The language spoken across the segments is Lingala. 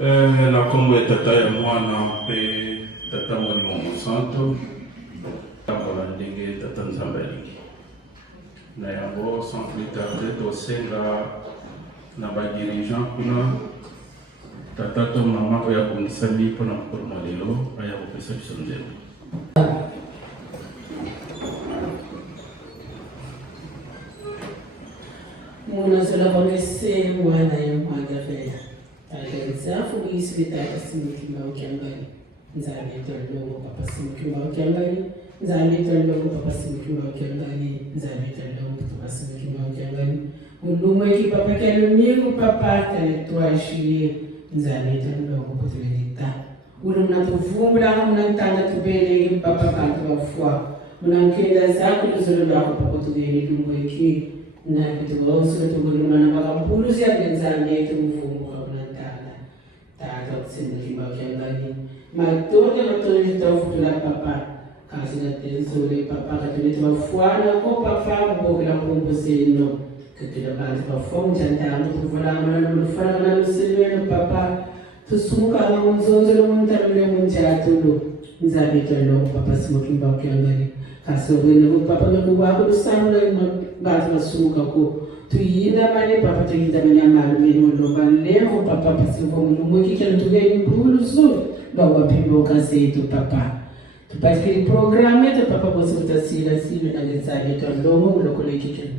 Na kombo ya tata ya mwana pe tata Molimo Mosantu tambola ndenge tata Nzambe alingi na yango sans plus tarder tosenga na badirigeant kuna tata to mama oyo akondisami mpona mokolo mwa lelo aya kopesa biso nzembo. Muna sula komese mwana ya mwaga fea akansafu isi tata simikimba ukiangali nzali tolongo papa simikimba ukiangali nzali tolongo papa simikimba ukiangali nzali tolongo papa simikimba ukiangali ulumwe ki papa kelunyiru papa tale tuashie nzali tolongo potulita ulu mnatuvumbula mnantanda tubele papa kantu bafwa mnankenda zako luzulu lako papa tugeni lumwe ki na kitu bose tuguluma na makampuluzi ya benzani yetu mvumo kwa unatanda tata kusimulima kiangali matone jitafutula papa kasi na tenzole papa katuleta mafuana ko papa mbokela mbombo zeno katula bantu bafom jantanga tuvala na mfana na lusilweno papa tusumuka ngonzonzo lo muntalule munjatulo nzabe tolo papa simukimba kiangali kasi wena papa ngubako lusamula bazi masumuka ko tuyinda mane papa tuyinda mane amalo beno loba levo papa pasivo mulumwe kikelo tugeni buluzo bawa pibo kaseto papa tupatiki programme to papa bosi utasila sile alizali to lomo lokole kikelo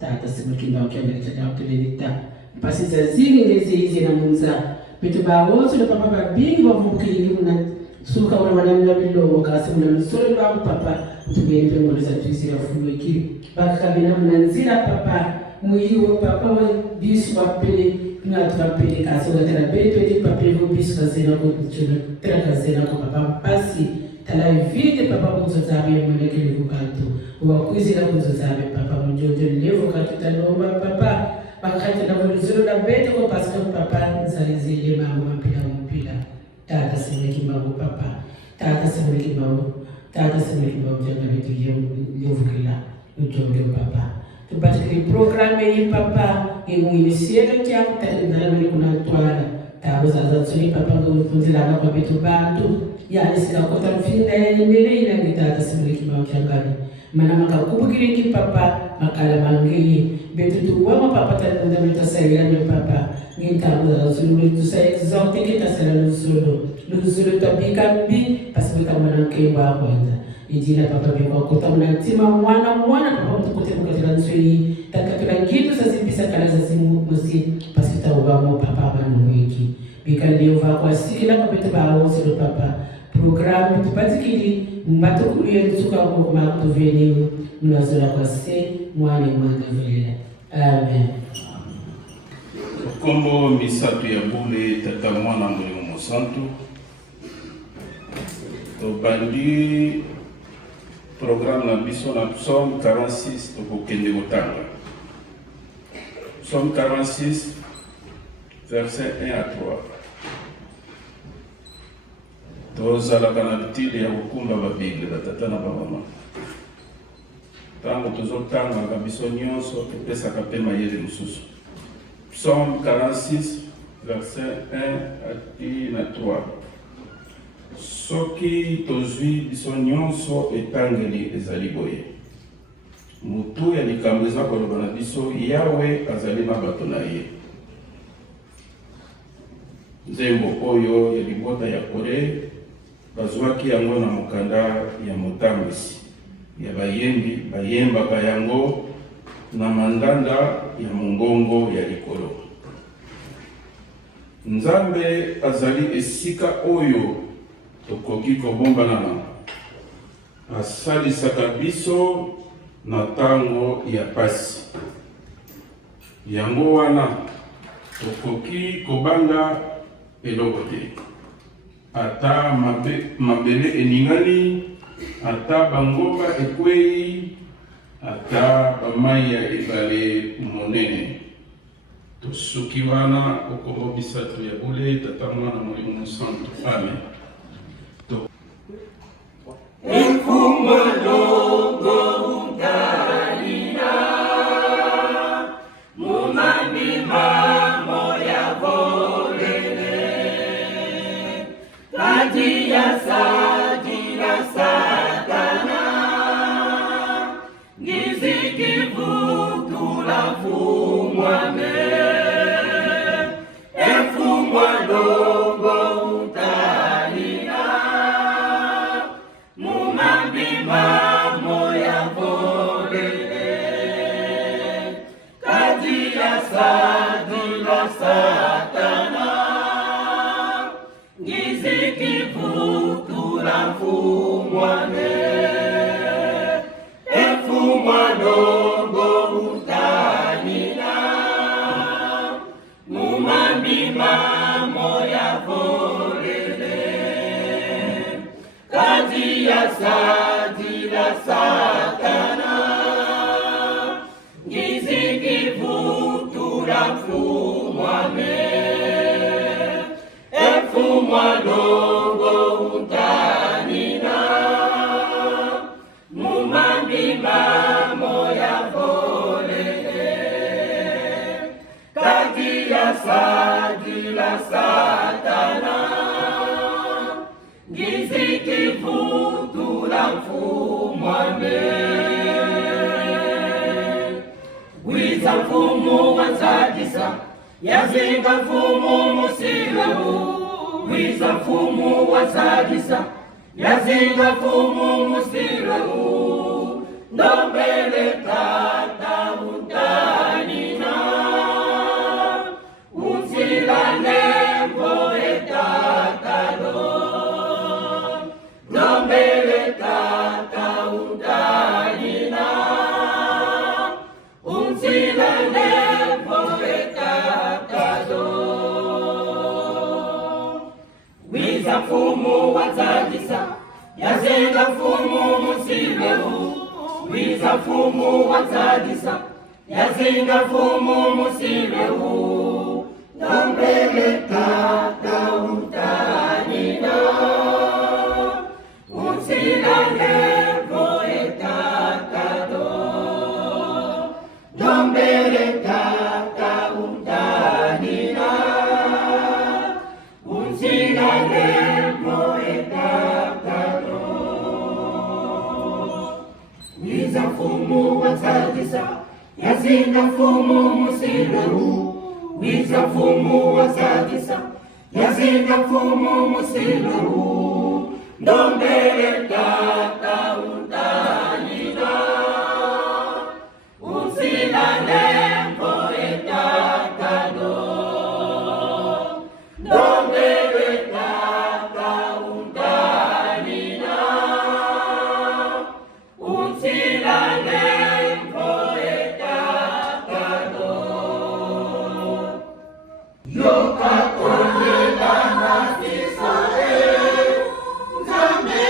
tata simukimba ukiambele tata kutelita pasi zazini ngezi na munza bitu bawoso lo papa babingi bavukili muna suka wana bilo kasi muna solo lo papa tugeni pengolo za tuisira fulweki bakabina mnanzira papa muyiwo papa wa bisu bapele na trapele kaso ga terapele to papa vo bisu kazena ko tchuna tra kazena ko papa pasi tala vide papa kunzo zabe muleke levo kanto wa kuizira kunzo zabe papa mujojo levo kanto talomba papa bakati na voluzuro na bete ko paska papa nzalizile mama mpila tata semeki mama papa tata semeki mama jana vitu yovukila ujonge papa tupatikiri programme yi papa imwinisiele kya kutendala mali kuna twala tabo zaza tsuli papa ngofunzila kwa bitu bantu yani sika kota mfinda ya mbele ina ngitata simuliki mawakangani mana makakubukiri ki papa makala mangi betu tuwa papa tanda mita sayira papa ngitabu za zulu tusay zote kita sala luzulu tabika mbi pasibika mwanamke wa kwanza ijina papa biko kutamna tima mwana papa mtukute mkatila nsui takatula kitu sasa pisa kala za simu musi pasita ubamo papa manu wiki bika leo va kwa sikila kwa betu ba silo papa programu tupatikili mbato kuye nsuka kwa makutuveni mnazola kwa se mwana vile amen. Kombo misatu ya bule tata mwana Molimo Mosantu tobandi programme na biso na psaume 46 tokokende kotanga psaume 46 verset 1 à 3 tozalaka na bitili ya kokumba babible batata na bamama ntango tozotangaka biso nyonso epesaka mpe mayele mosusu. Psaume 46 verset 1 à 3 soki tozwi biso nyonso etangeli ezali boye mutu ya likambo eza koloba na biso yawe azali na bato na ye nzembo oyo ya libota ya kore bazwaki yango na mokanda ya motambwisi ya bayembi bayembaka yango na mandanda ya mongongo ya likolo. Nzambe azali esika oyo tokoki kobombana asalisaka biso na tango ya pasi yango wana tokoki kobanga eloko te ata mabele eningani ata bangomba ekwei ata bamai ya ebale monene tosuki wana okombo bisatu ya bule tata mwana Molimo Mosantu amen. Mumani mambo ya volele sadila satana ngizikivuthula mfumwane efumwanongo utanina mumambima moya volele kati ya sadila satana ngizikivuthula mfumwane efumwanongo utanina mumambima moya volele kati ya sadila satana ngizikivuthula mfumwane Wiza mfumu wanzadisa yazinga mfumu musilewu Wiza mfumu wanzadisa yazinga mfumu musilewu ndombele tata utanina usilane mboe tatalo ndombele tata utanina usilane mboe tatalo Wiza mfumu wanzadisa yazinga mfumu musilewu Wiza mfumu wanzadisa yazinga mfumu musilewu ndombele tata utanina usilane mboe tatalo ndombele tata utanina usilane mboe tatalo Wiza mfumu wanzadisa yazinga mfumu musilewu Wiza mfumu wanzadisa yazinga mfumu musilewu ndombele tata utanina usilane mboe tatalo ndombele tata utanina usilane mboe tatalo yokakonela nafisa nzambe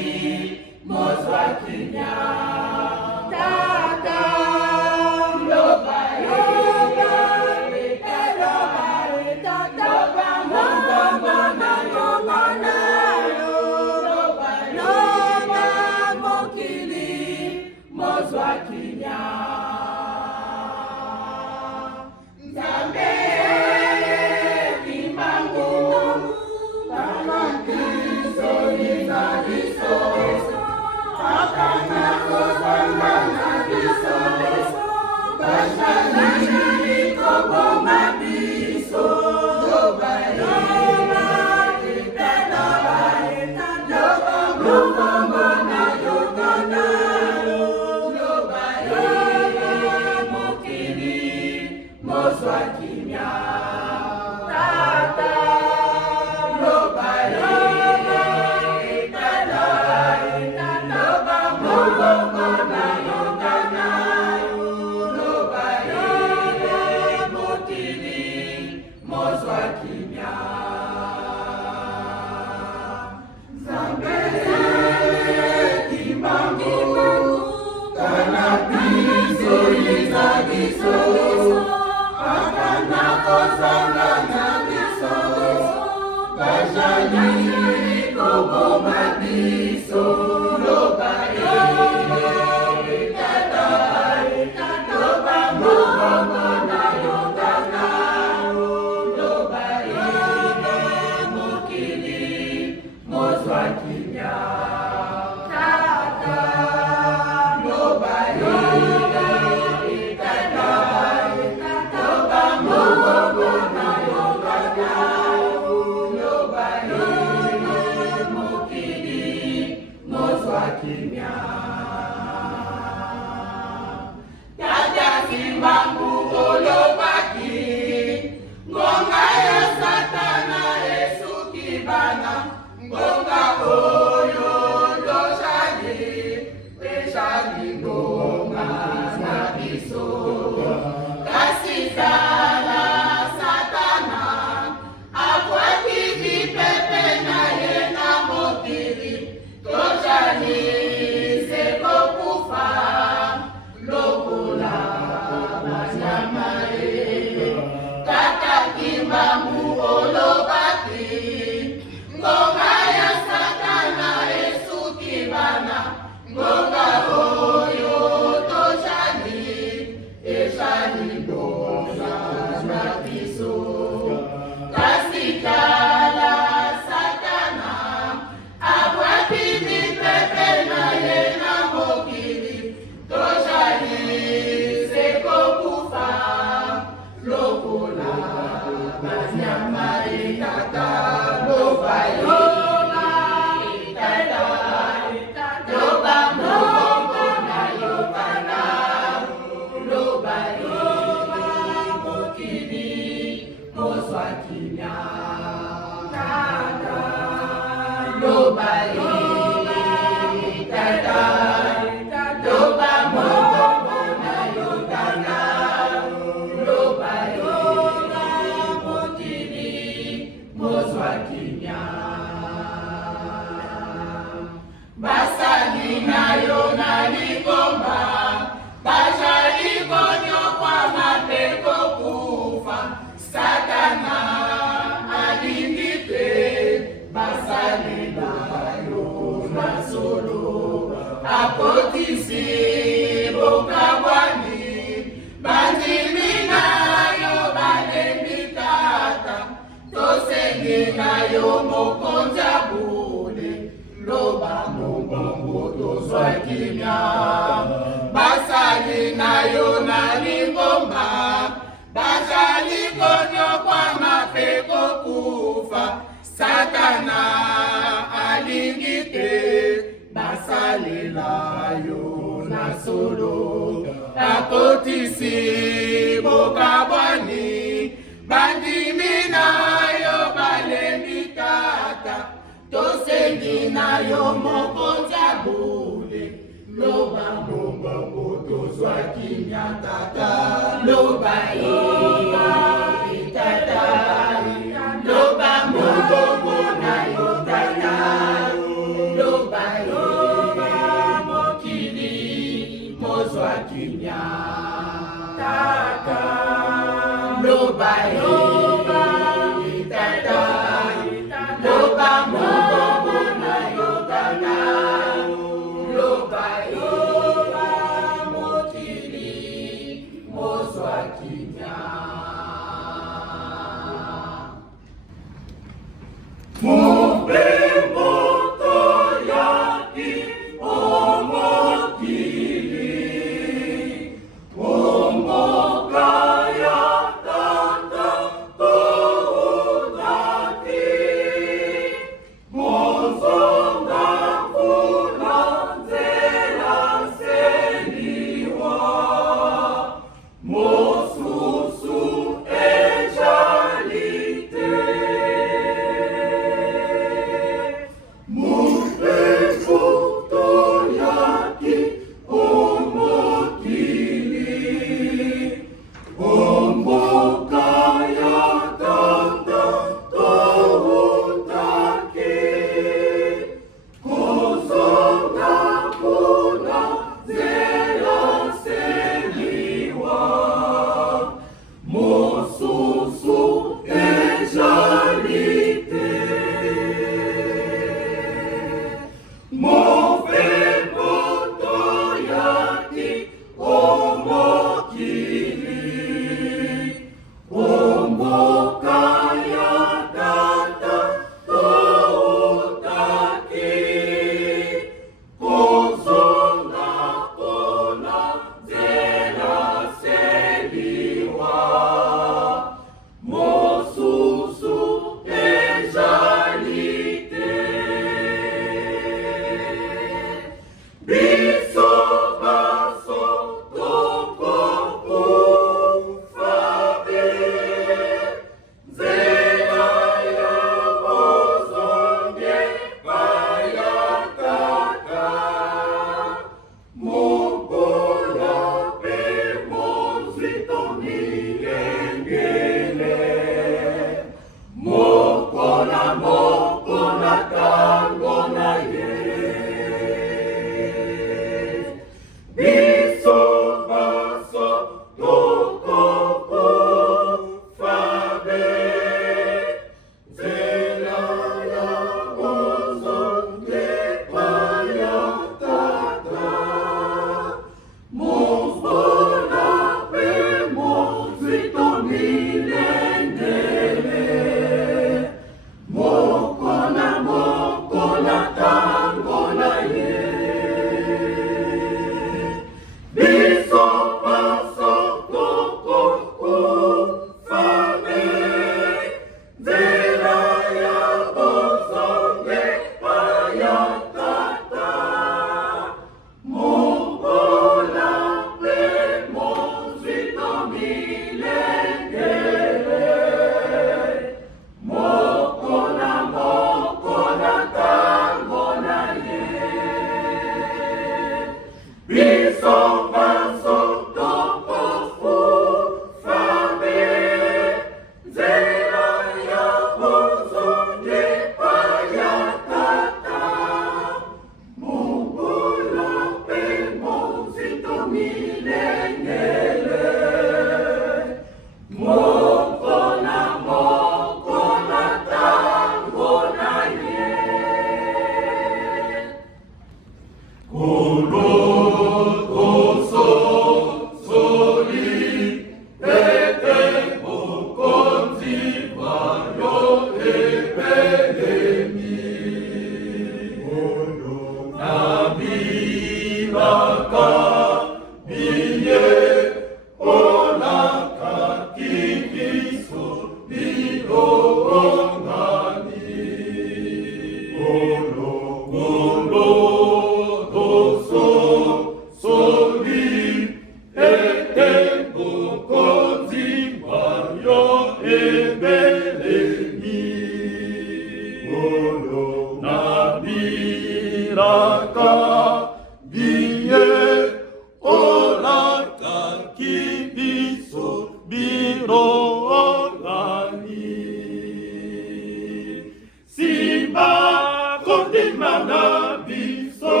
Kontimana biso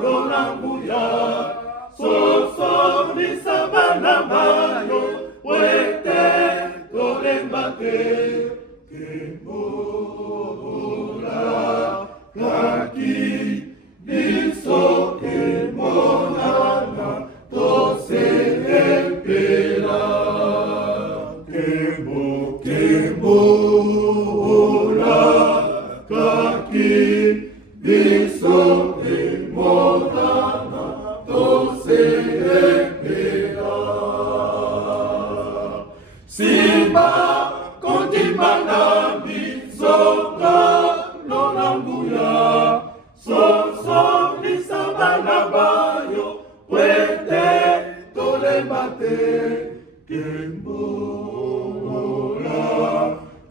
Lolanguya Soso Nisabana Mayo Wete Tolembate Kembola Kaki Biso Kemonana Tose Epela Kembola Kaki Biso Kemonana Tose Epela Simba Kontimana biso Lolanguya Soso Nisabana Bayo Wete Tolembate Kembola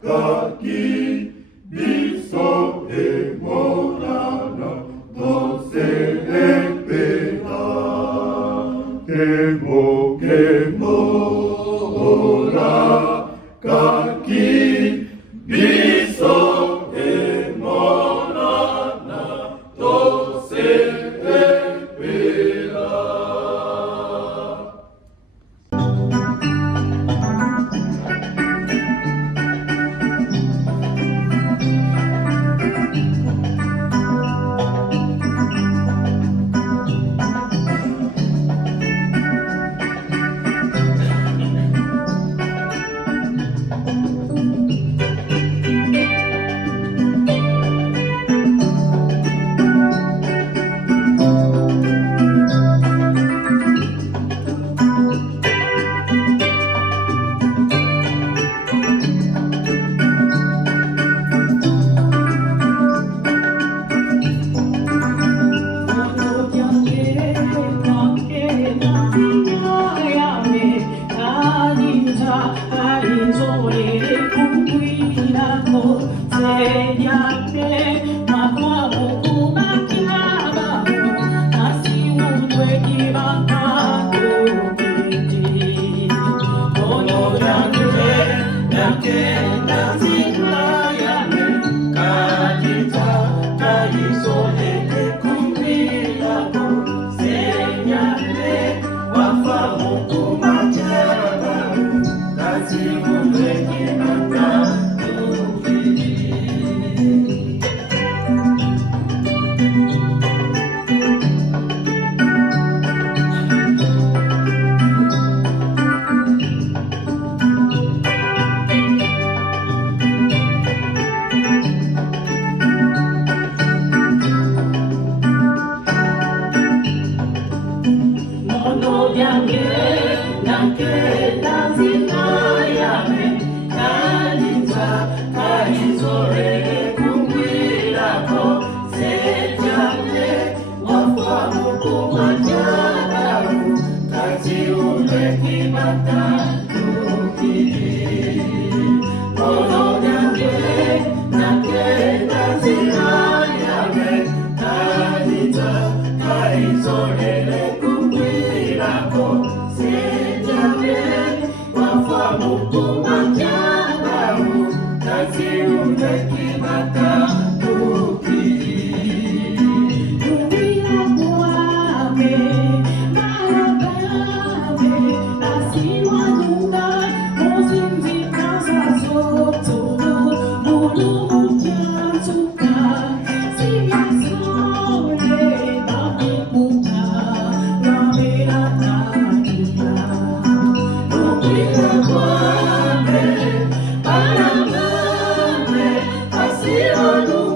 Kaki Biso Kemonana Tose Epela Kembola Kaki Biso Kemonana Tose Epela. Para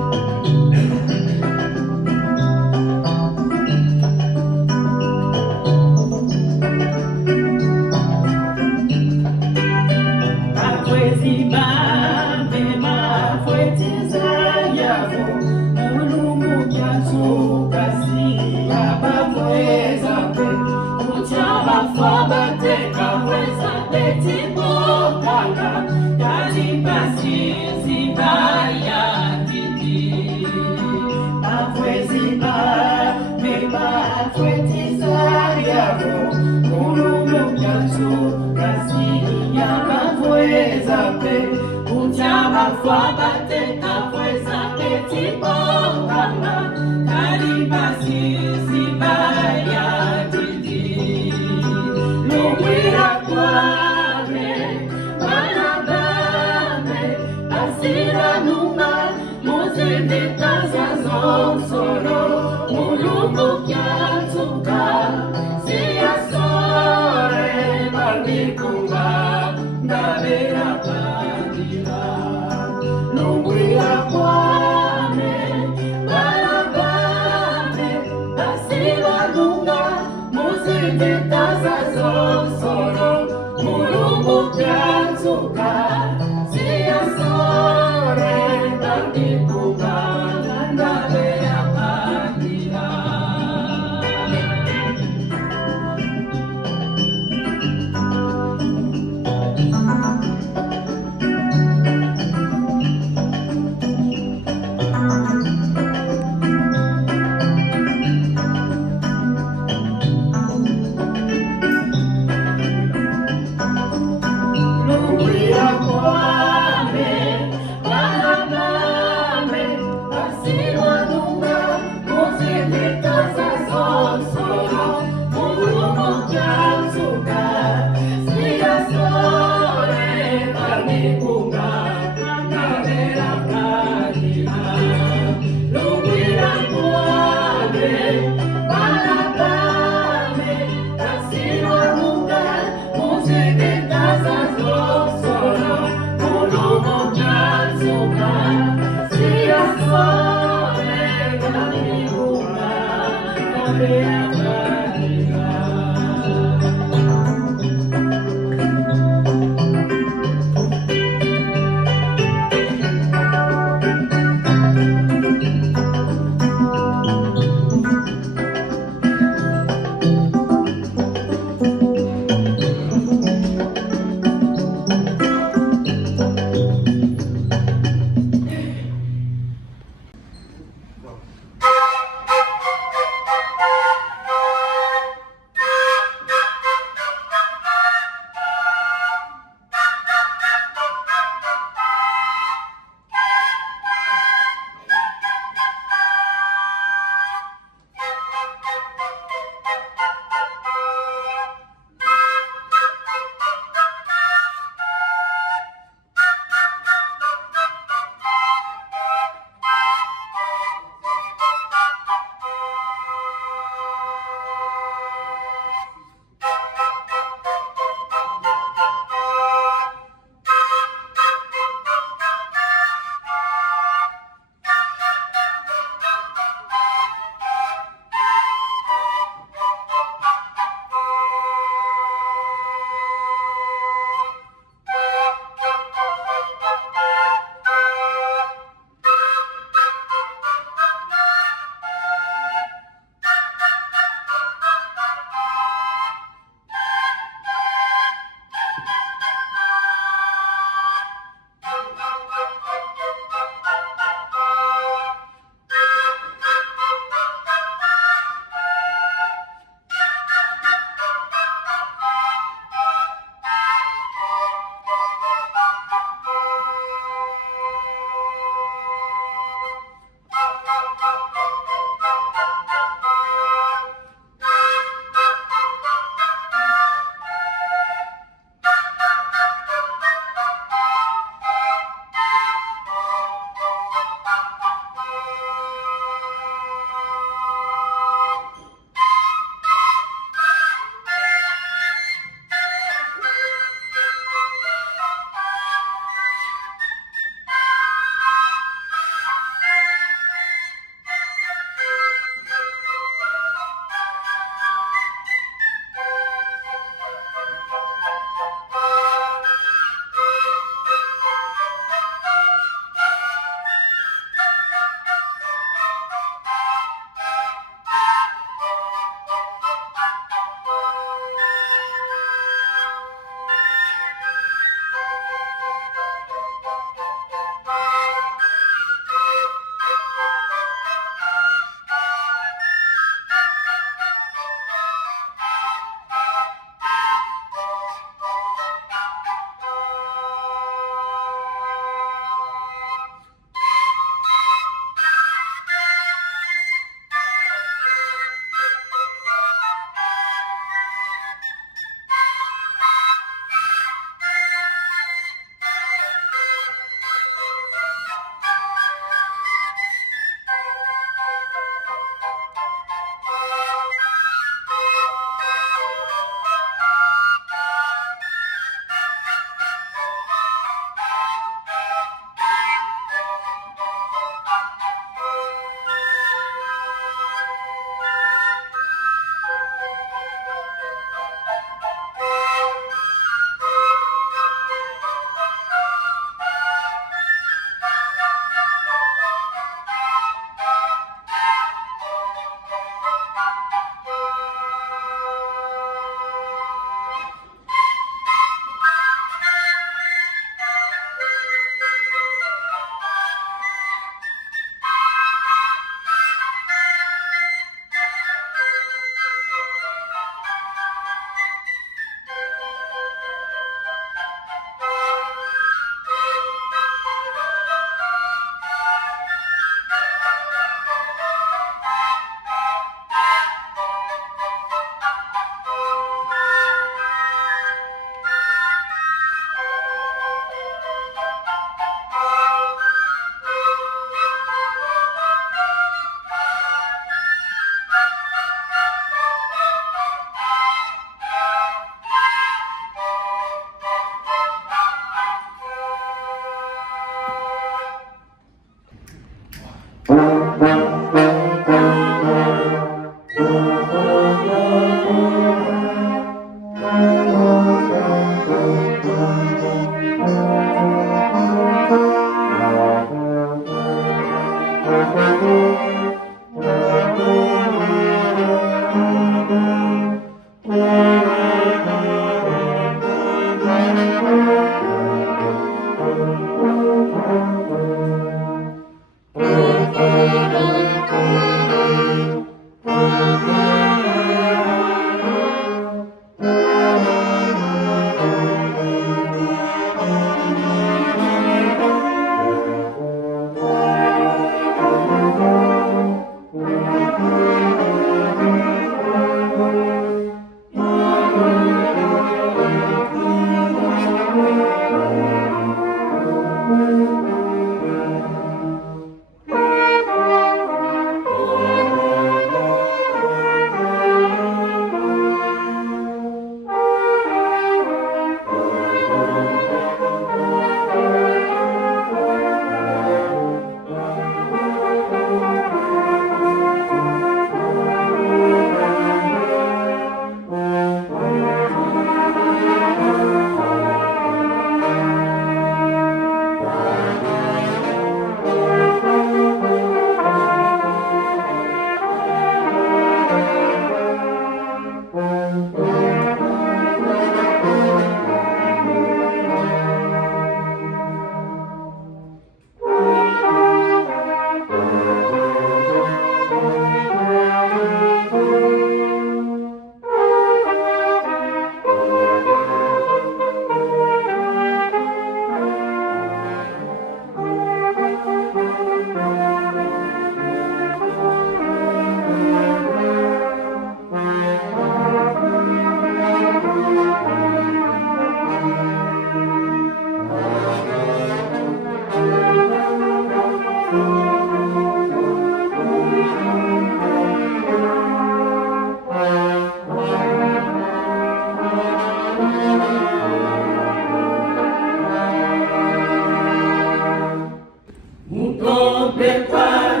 Tanzania,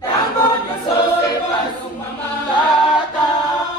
Tango nyoso e pasumama tata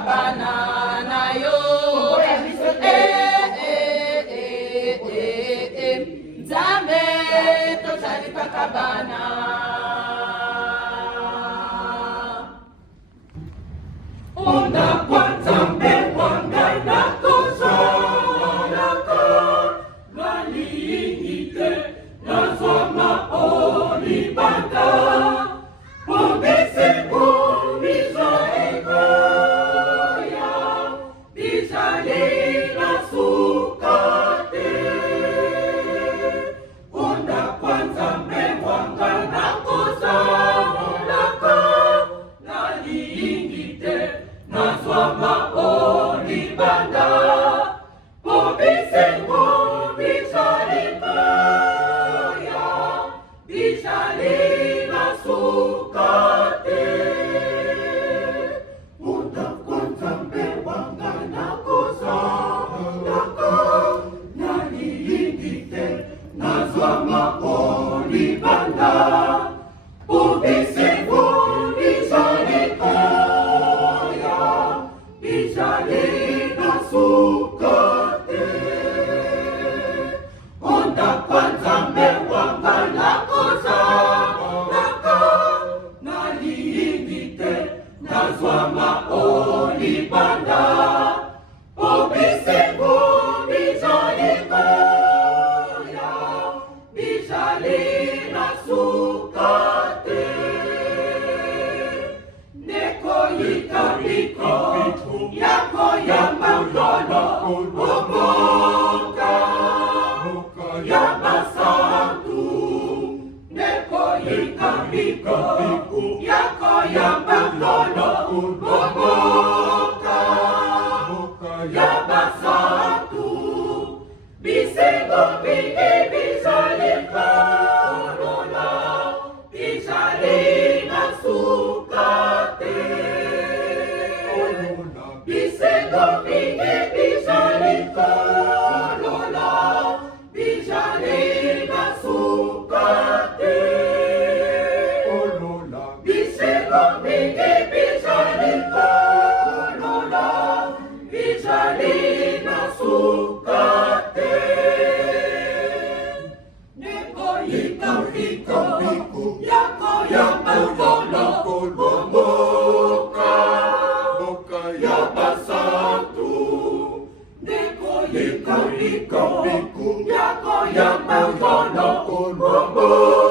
takabana nayo Nzambe tozali takabana Onda kwa Nzambe wanga na kozalaka Naliingite nazwa maolibanda Pobese bomizaekoya Bizali na sukate Onda kwa Nzambe wanga na kozalaka Naliingite nazwa maolibanda Pobese bomizaekoya Bizali na sukate Onda kwa Nzambe wanga na kozalaka Naliingite nazwa maolibanda Pobese bomizaekoya Bizali na sukate Onda kwa Nzambe wanga na kozalaka Naliingite nazwa maolibanda Pobese bomizaekoya Bizali na sukate Neko yikabiko yako ya makono Omoka ya masantu Neko yikabiko yako ya makono Omoka ya masantu Bisengo bigi bizali kolola Bizali na sukate Bisengo bigi bizali kolola Bizali na sukate Bisengo bigi bizali kolola Bizali na sukate Neko yikabiko yako ya makono Omoka ya masantu Neko yikabiko yako ya makono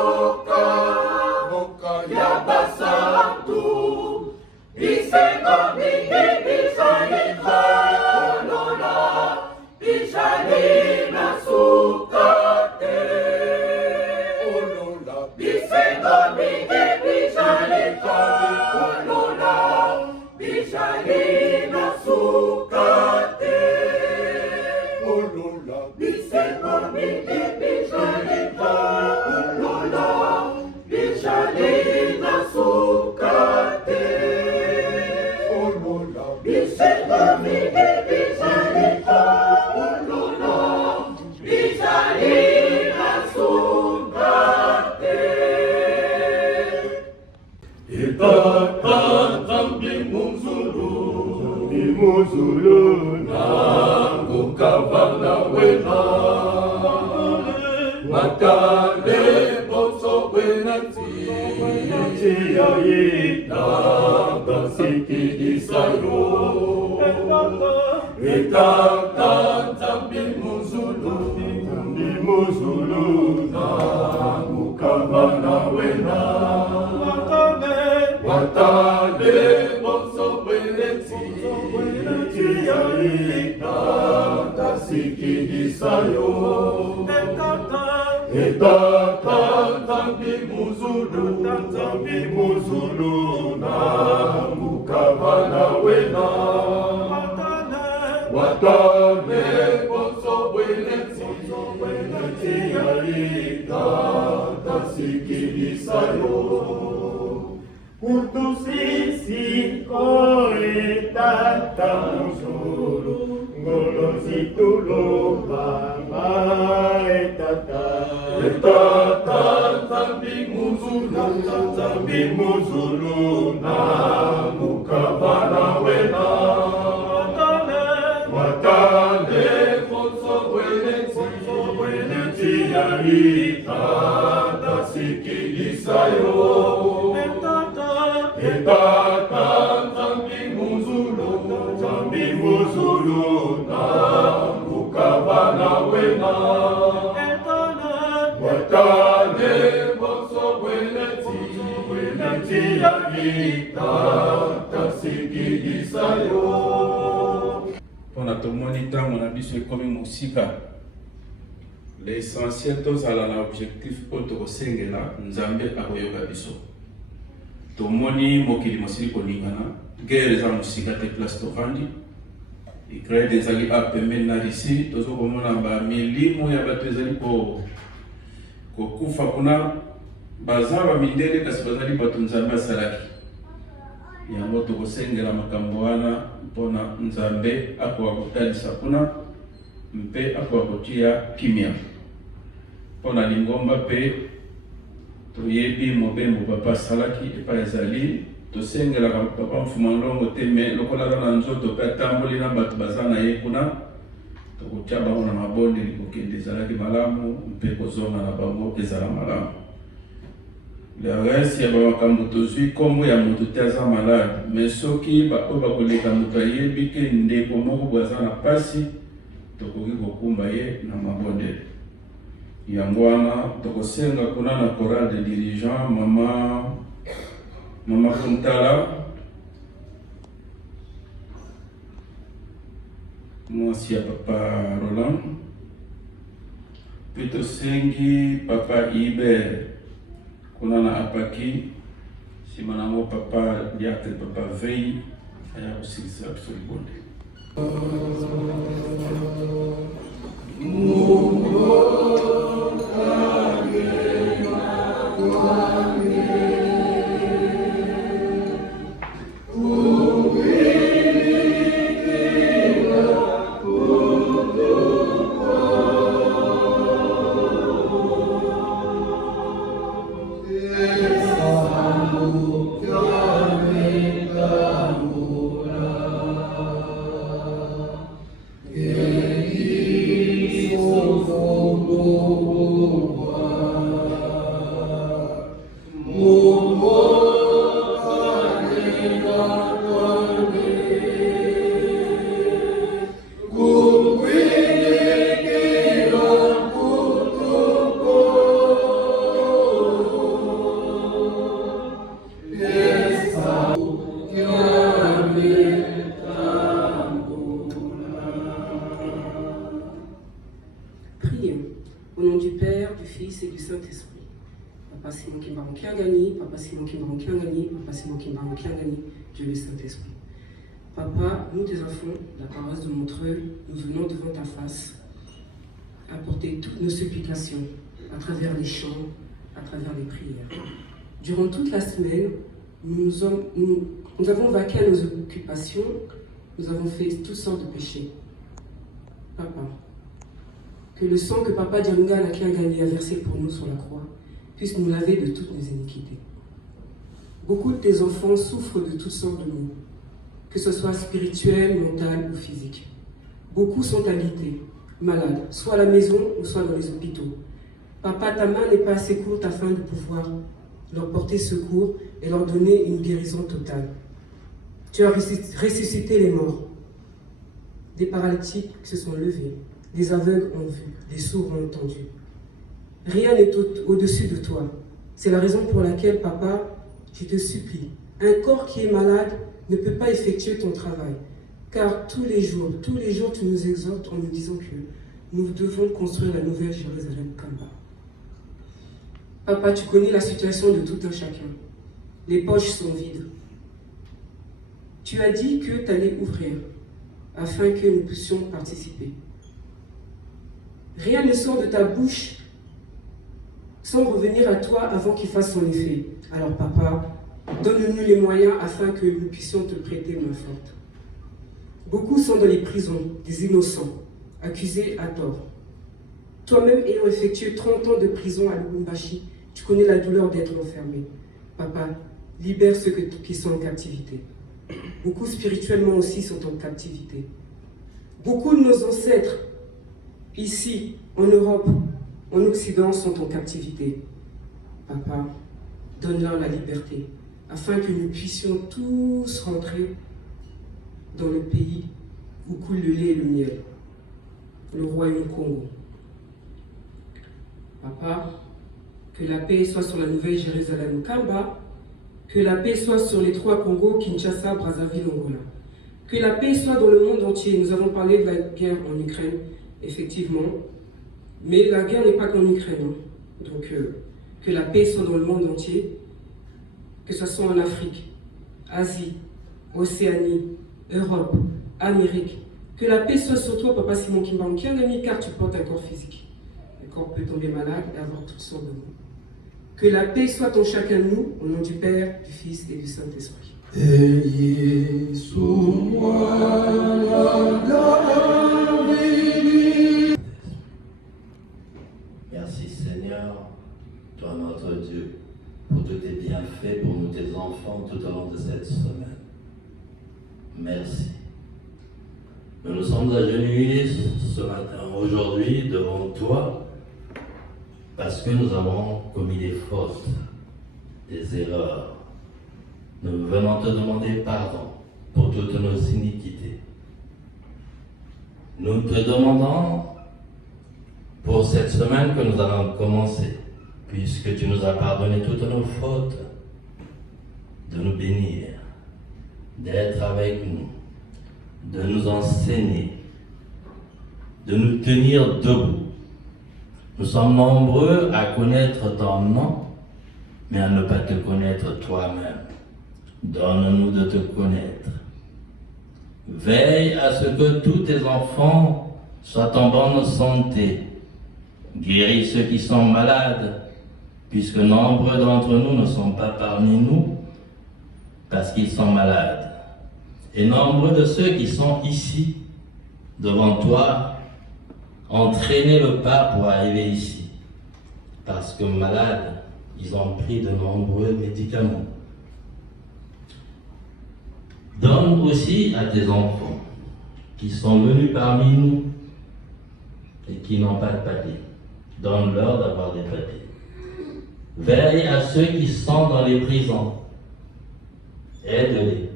Omoka ya masantu Bisengo bigi bizali kolola Bizali na sukate Bisengo bigi bizali kolola Bizali na sukate Bisengo bigi bizali kolola Bizali na sukate Bisengo bigi bizali kolola Bizali na sukate Itata Nzambi muzulu Nangukavana wena Matale boso wenati Nabasiki disayo Itata Nzambi muzulu Nangukavana wena Watale boso wenati Nabasiki disayo Etata Nzambi muzulu Nangukavana wena Watane boso wenati Nabasiki Kutu sisi koetata muzulu Ngolo situlo mama etata Etata Nzambi muzulu Nangukavana wena Etata Nzambi Muzulu na Ukabana wena Watane boso weneti ya vita tasikilisa yo. Pona tomoni ntango na biso ekomi mosika, l'essentiel tozala na objectif oyo tokosengela Nzambe akoyoka biso. Tomoni mokili mosili koningana, guerre eza mosika te place tovandi, Ukraine ezali apemeni na Russie, tozokomona bamilimo ya bato ezali kokufa kuna, baza bamindele kasi bazali bato Nzambe asalaki. Yango tokosengela makambo wana mpona Nzambe akoka kotalisa kuna mpe akoka kotia kimia. Mpona lingomba mpe toyebi mobembo papa asalaki epai ezali, tosengelaka papa mfuma ndongo te me lokola na nzoto mpe atamboli na bato baza na ye kuna, tokotia bango na mabondeli kokende ezalaki malamu mpe kozonga na bango ezala malamu. Le reste ya bamakambo tozwi kombo ya moto te aza malade, mais soki oyo bakoleka moto ayebi ke ndeko moko baza na pasi, tokoki kokumba ye na mabondeli. Yango wana tokosenga kuna na chorale de dirigeant mama Kuntala, mwasi ya papa Roland, pe tosengi papa Iber kuna na apaki, sima nango papa Diakre papa Vei aya kusikisa biso libonde. Au nom du Père, du Fils et du Saint-Esprit. Papa Simon Kimbaron Kiangani, Papa Simon Kimbaron Kiangani, Papa Simon Kimbaron Kiangani, Dieu le Saint-Esprit. Papa, nous tes enfants, la paroisse de Montreuil, nous venons devant ta face apporter toutes nos supplications à travers les chants, à travers les prières. Durant toute la semaine, nous avons vaqué à nos occupations, nous avons fait toutes sortes de péchés. Papa, que le sang que Papa Dianga Nakiangani a versé pour nous sur la croix puisse nous laver de toutes nos iniquités. Beaucoup de tes enfants souffrent de toutes sortes de maux, que ce soit spirituel, mental ou physique. Beaucoup sont alités, malades, soit à la maison ou soit dans les hôpitaux. Papa, ta main n'est pas assez courte afin de pouvoir leur porter secours et leur donner une guérison totale. Tu as ressuscité les morts. Des paralytiques se sont levés, des aveugles ont vu, des sourds ont entendu. Rien n'est au-dessus de toi. C'est la raison pour laquelle, Papa, je te supplie, un corps qui est malade ne peut pas effectuer ton travail. Car tous les jours, tu nous exhortes en nous disant que nous devons construire la nouvelle Jérusalem Kamba. Papa, tu connais la situation de tout un chacun. Les poches sont vides. Tu as dit que tu allais ouvrir afin que nous puissions participer. Rien ne sort de ta bouche sans revenir à toi avant qu'il fasse son effet. Alors papa, donne-nous les moyens afin que nous puissions te prêter main forte. Beaucoup sont dans les prisons, des innocents, accusés à tort. Toi-même ayant effectué 30 ans de prison à Lubumbashi, tu connais la douleur d'être enfermé. Papa, libère ceux qui sont en captivité. Beaucoup spirituellement aussi sont en captivité. Beaucoup de nos ancêtres, ici, en Europe, en Occident, sont en captivité. Papa, donne-leur la liberté. afin que nous puissions tous rentrer dans le pays où coule le lait et le miel, le royaume Congo. Papa, que la paix soit sur la nouvelle Jérusalem Kamba, que la paix soit sur les 3 Congos, Kinshasa, Brazzaville, Angola. Que la paix soit dans le monde entier. Nous avons parlé de la guerre en Ukraine, effectivement, mais la guerre n'est pas qu'en Ukraine. Donc, que la paix soit dans le monde entier, que ce soit en Afrique, Asie, Océanie, Europe, Amérique. Que la paix soit sur toi, Papa Simon Kimbangu, qui est un ami, car tu portes un corps physique. Le corps peut tomber malade et avoir toutes sortes de maux. Que la paix soit en chacun de nous, au nom du Père, du Fils et du Saint-Esprit. Ayez sous moi la vie. Merci Seigneur, toi notre Dieu, pour tous tes bienfaits pour nous tes enfants tout au long de cette semaine. Merci. Nous nous sommes agenouillés ce matin, aujourd'hui, devant toi, parce que nous avons commis des fautes, des erreurs. Nous venons te demander pardon pour toutes nos iniquités. Nous te demandons pour cette semaine que nous allons commencer, puisque tu nous as pardonné toutes nos fautes, de nous bénir, d'être avec nous, de nous enseigner, de nous tenir debout. Nous sommes nombreux à connaître ton nom, mais à ne pas te connaître toi-même. Donne-nous de te connaître. Veille à ce que tous tes enfants soient en bonne santé. Guéris ceux qui sont malades, puisque nombreux d'entre nous ne sont pas parmi nous parce qu'ils sont malades. Et nombreux de ceux qui sont ici, devant toi, ont traîné le pas pour arriver ici, parce que malades, ils ont pris de nombreux médicaments. Donne aussi à tes enfants qui sont venus parmi nous et qui n'ont pas de papier. Donne-leur d'avoir des papiers. Veille à ceux qui sont dans les prisons. Aide-les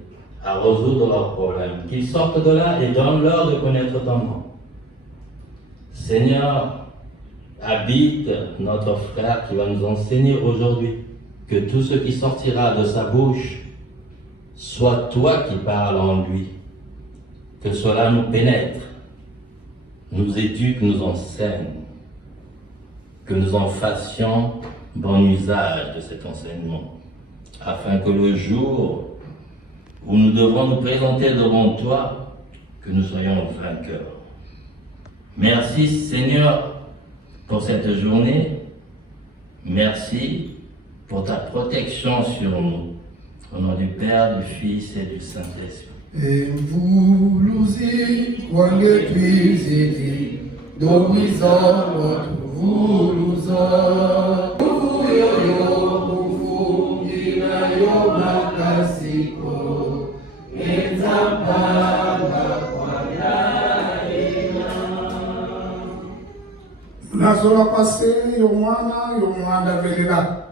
à résoudre leurs problèmes. Qu'ils sortent de là et donne-leur de connaître ton nom. Seigneur, habite notre frère qui va nous enseigner aujourd'hui que tout ce qui sortira de sa bouche soit toi qui parles en lui, que cela nous pénètre, nous éduque, nous enseigne, que nous en fassions bon usage de cet enseignement, afin que le jour où nous devrons nous présenter devant toi, que nous soyons vainqueurs. Merci Seigneur pour cette journée, merci pour ta protection sur nous. Au nom du Père, du Fils et du Saint-Esprit. Et vous l'usez, quand les tuisez, d'orisant, vous l'usez. Vous yo makasiko, enzapanga kwa nazola pase yo mwana velela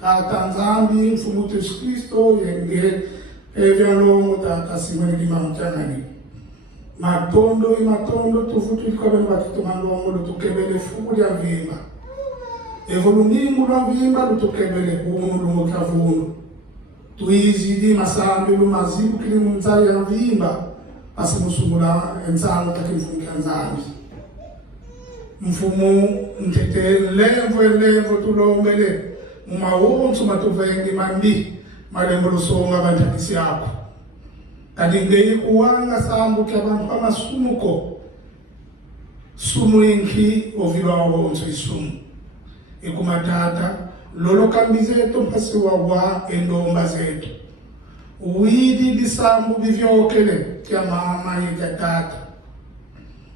tata nzambi mfumu Yesu Kristo yenge evyalo tata simoni kimamchangani matondo tufutu ikobeni batitumandongo lutukebele fuku lya vimba evolumingu lwa vimba lutukebele kunu lumukavunu tuizidi masambi lumazibu kili munzali ya vimba asimusumula enzalo takimfungia nzambi mfumu ntete levo tulombele mumawonso matuvengi mambi malembo lusonga bantakisi yako kadi ngei kuwanga sambu kya bantu pamasumuko sumu inki ovila wawonso isumu ikumatata lolo kambi zetu mpasi wawa endomba zetu uwidi bisambu bivyokele kya mama ika tata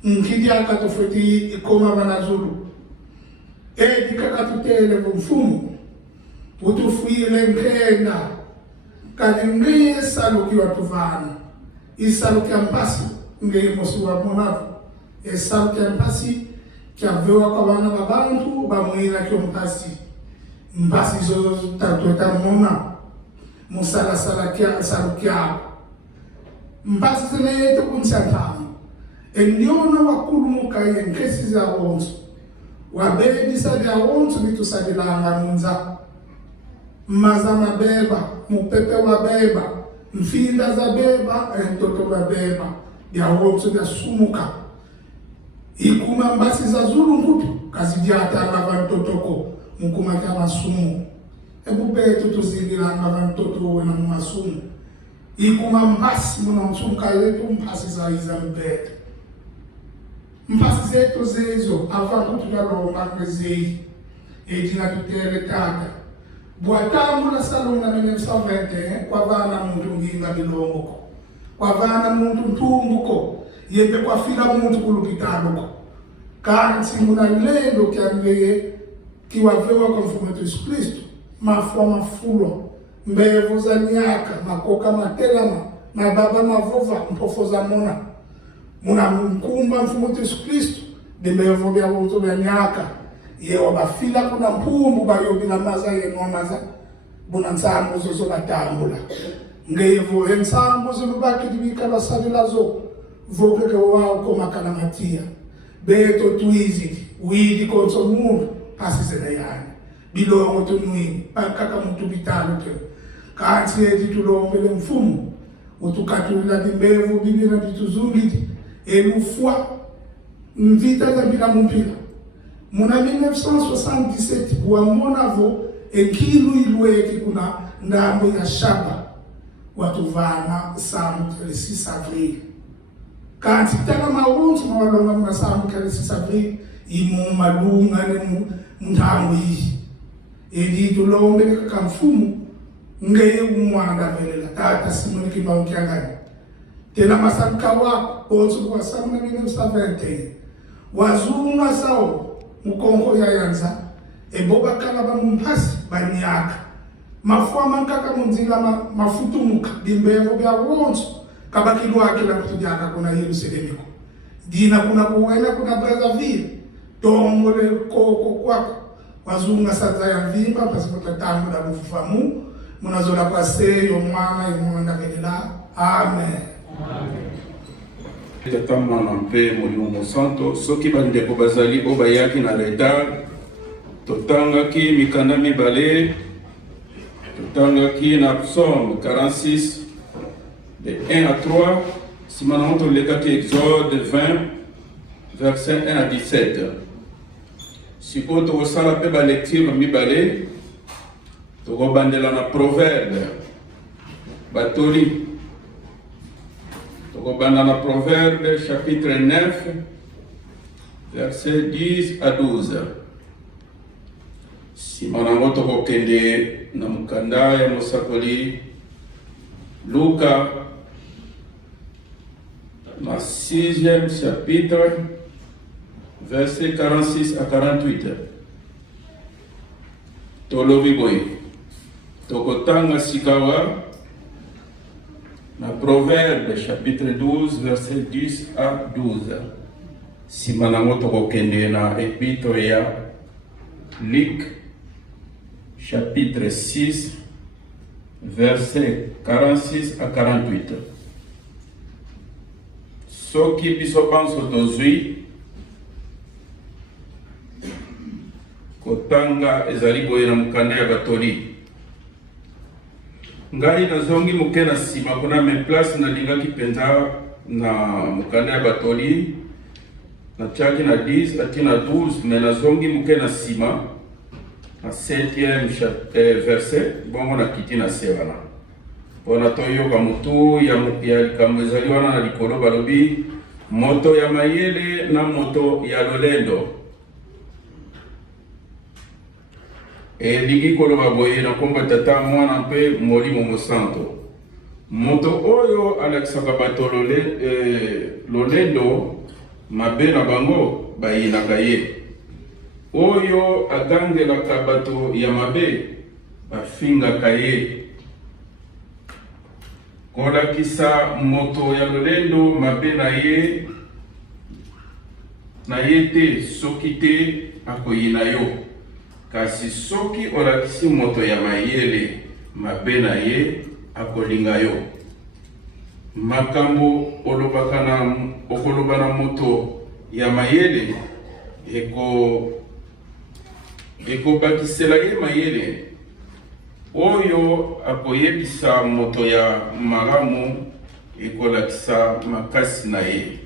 nkidi akatofeti ikoma banazulu dikakatutele mfumu utufuile nkenda kadi ngeye saluki watuvana isaluki ampasi ngeye mosi wa monavu esaluki ampasi kyavewa kwa bana babantu bamwina kyo mpasi zo tatueta mona musala salukiako mpasi zile yetu kunsatamu endiona wakulumuka yenkesi za wonso wabebisa vya wonso vitusalilanga munza maza mabeba mupepe wabeba mfinda za beba entoto wabeba vya wonso vya sumuka ikuma mbasi za zulu ngutu kazidiatanga vantotoko mukuma kya masumu ebu betu tuzingilanga vantoto wena mumasumu ikuma mbasi muna msumuka yetu mpasi za iza mbetu mpasi zetu zezo avantu tukalomba kwezeyi ejina tutere kaka bwatamu na salona 1921 kwa vana muntu nginga bilongoko kwa vana muntu ntumbuko yembe kwa fila muntu kulupitaluko kansi muna lendo kiambeye kiwavewa kwa mfumo wetu Yesu Kristo mafua mafulo mbevu za nyaka makoka matelama mababa mavova mpofo za muna mkumba mfumo wetu Yesu Kristo dembevu vya wuto vya nyaka yewa bafila kuna mpumbu bayobila maza yenomaza buna nsambu zozo batambula ngevo ensambu zilubaki dibika basalila zo vokeke wao komakana matia beto tuizidi widi konso mundu pasisena yani bilongo tunwini pakaka mutu bitalo ke kansi edi tulombele mfumu utukatulila dimbevu bibina bituzungidi elufwa mvita za bila mumpila muna 1977 wamonavo enkilu ilueki kuna ndambo ya shaba watuvana samu kele 6 avril kansi tala mawunzi mawalonga muna samu kele 6 avril imu malunga ne mntango yi eli tulombele kaka mfumu ngeye umwanda velela tata simoni kibao kiangani tena masanka wako onso kwa samu na 1970 wazunga sao mukongo ya yanza eboba kala ba mumpasi banyaka mafua mankaka munzila mafutumuka dimbevo bya wonso kabaki lwake la kutujaka kuna Yerusalemiko dina kuna kuwena kuna Brazzaville tongole koko kwako wazunga sanza ya mvimba pasipota tangu la kufufamu munazola kwa seyo mwana imwanda velela amen tata mwana mpe molimo mosanto soki bandeko bazali oyo bayaki na retard totangaki mikanda mibale totangaki na psaume 46 de 1 à 3 nsima nango tolekaki exode 20 verset 1 à 17 sikoyo tokosala mpe balecture mibale tokobandela na proverbe batoli tokobanda na proverbe chapitre 9 verset 10 à 12 nsima nango tokokende na mokanda ya mosakoli Luka na 6e chapitre verset 46 à 48 tolobi boye tokotanga sikawa na proverbe chapitre 12 verset 10 à 12 nsima nango tokokende na epître ya Luc chapitre 6 verset 46 à 48 soki biso banso tozwi kotanga ezali boye na mokanda ya batoli ngai nazongi moke na nsima kuna me place nalingaki mpenza na mokanda ya batoli natiaki na 10 ati na 12 me nazongi moke na nsima na 7e verset bongo nakiti na se wana mpona toyoka motu ya likambo ezali wana na likolo balobi moto ya mayele na moto ya lolendo elingi koloba boye na kombo tata mwana mpe molimo mosanto moto oyo alakisaka bato lolendo mabe na bango bayinaka ye oyo agangelaka bato ya mabe bafingaka ye kolakisa moto ya lolendo mabe na ye te soki te akoyina yo kasi soki olakisi moto ya mayele mabe na ye akolinga yo. Makambo okoloba na moto ya mayele ekobakisela ye mayele oyo akoyebisa moto ya malamu ekolakisa makasi na ye.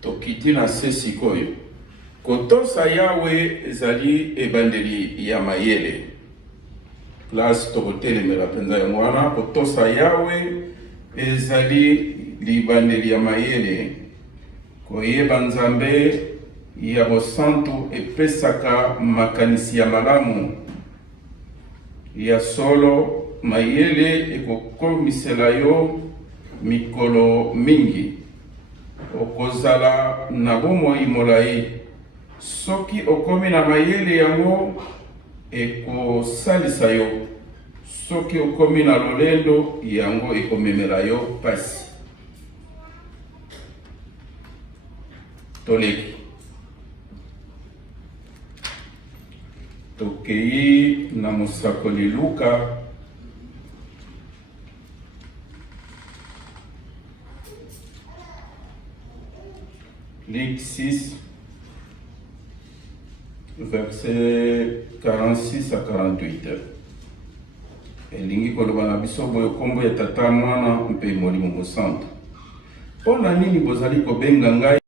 Tokiti na se sikoyo. Kotosa Yawe ezali ebandeli ya mayele. Place tokotelemela penza ya mwana. Kotosa Yawe ezali libandeli ya mayele. Koyeba Nzambe ya bosantu epesaka makanisi ya malamu. Ya solo mayele ekokomisela yo mikolo mingi. Okozala na bomoi molai. Soki okomi na mayele yango ekosalisa yo. Soki okomi na lolendo yango ekomemela yo pasi. Toleki. Tokei na mosakoli Luka Luc 6 verset 46 à 48. Elingi koloba na biso boye kombo ya tata mwana mpe molimo mosantu. Pona nini bozali kobenga ngai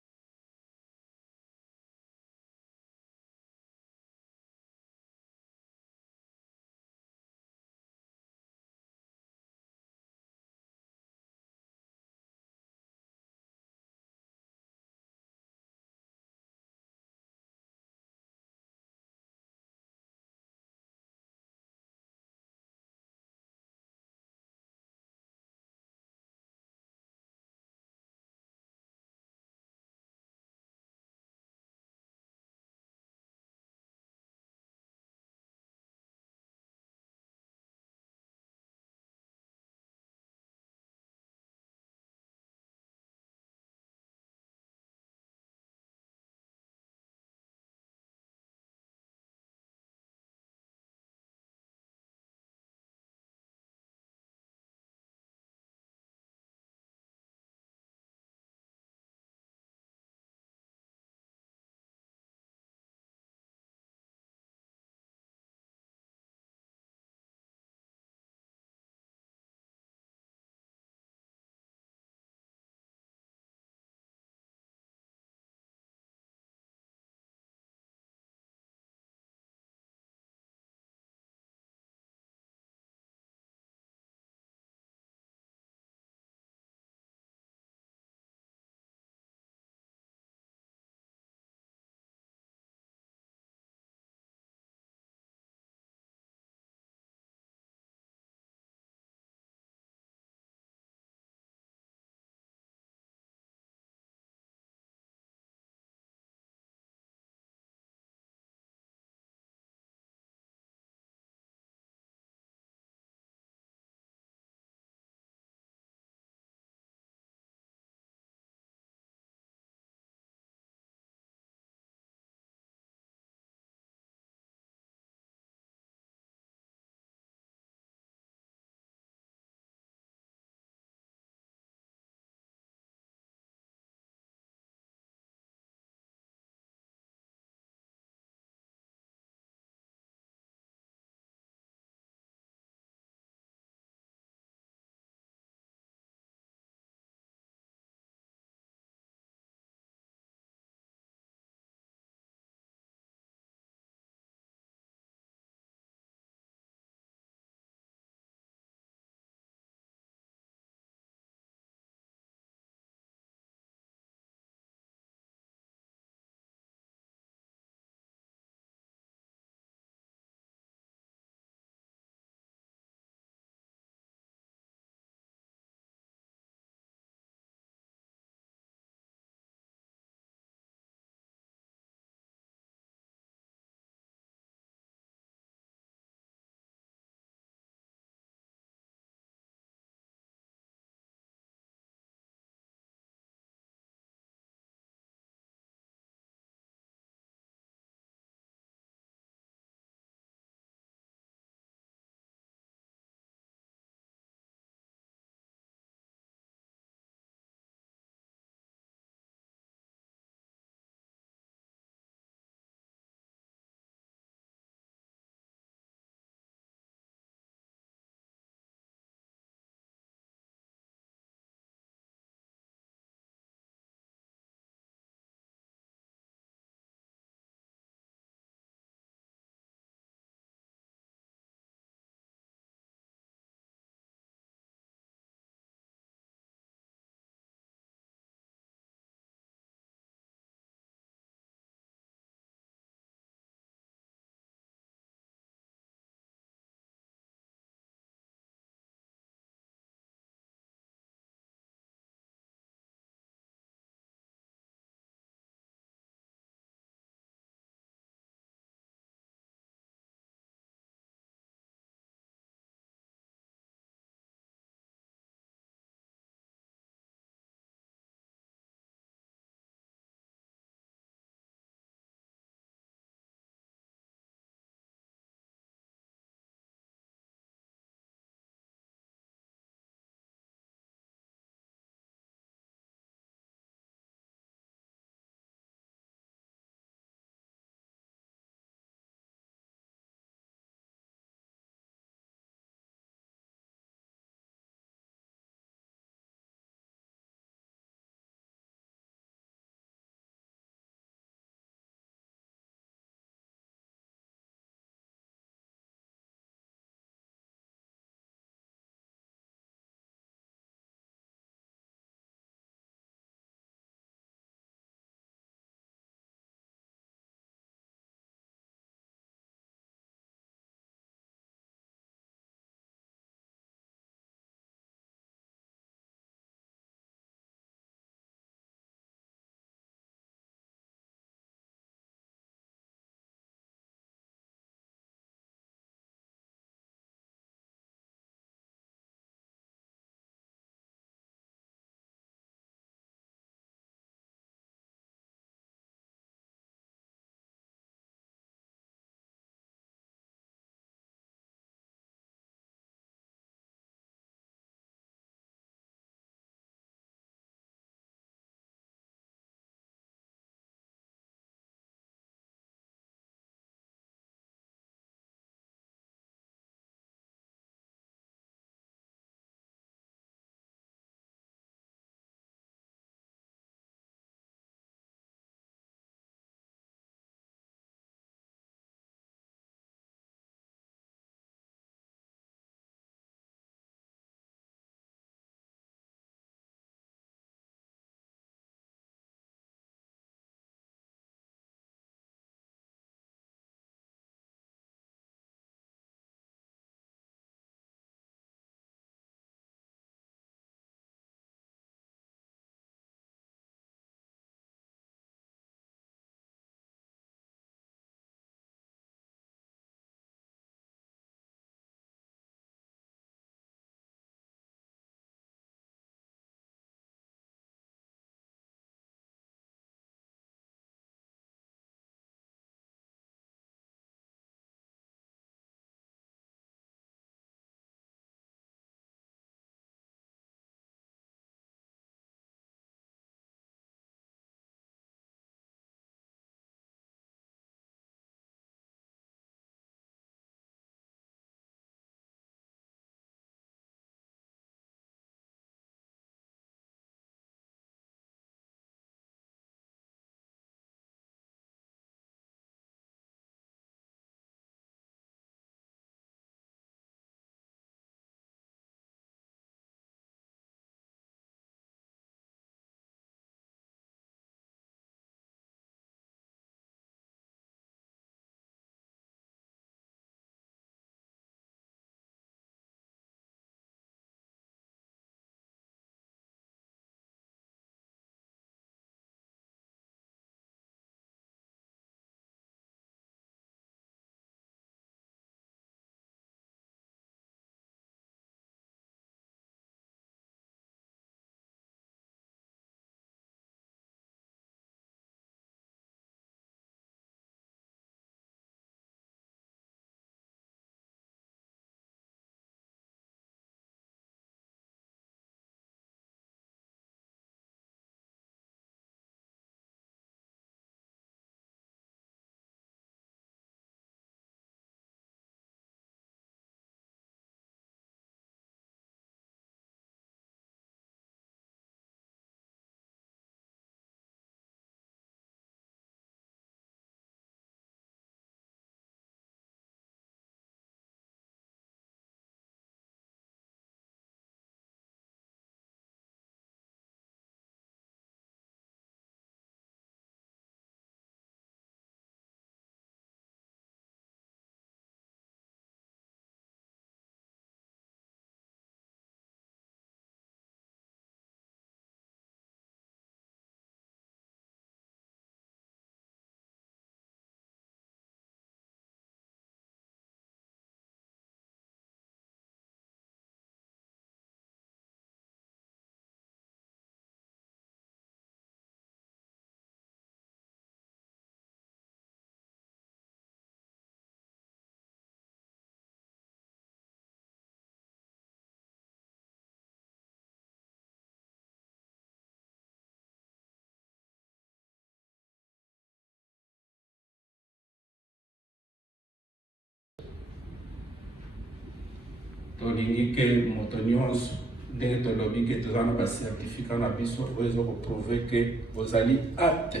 tolingi ke moto nyonso ndenge tolobi ke toza na bacertificat na biso oyo ezokoprouve ke ozali apte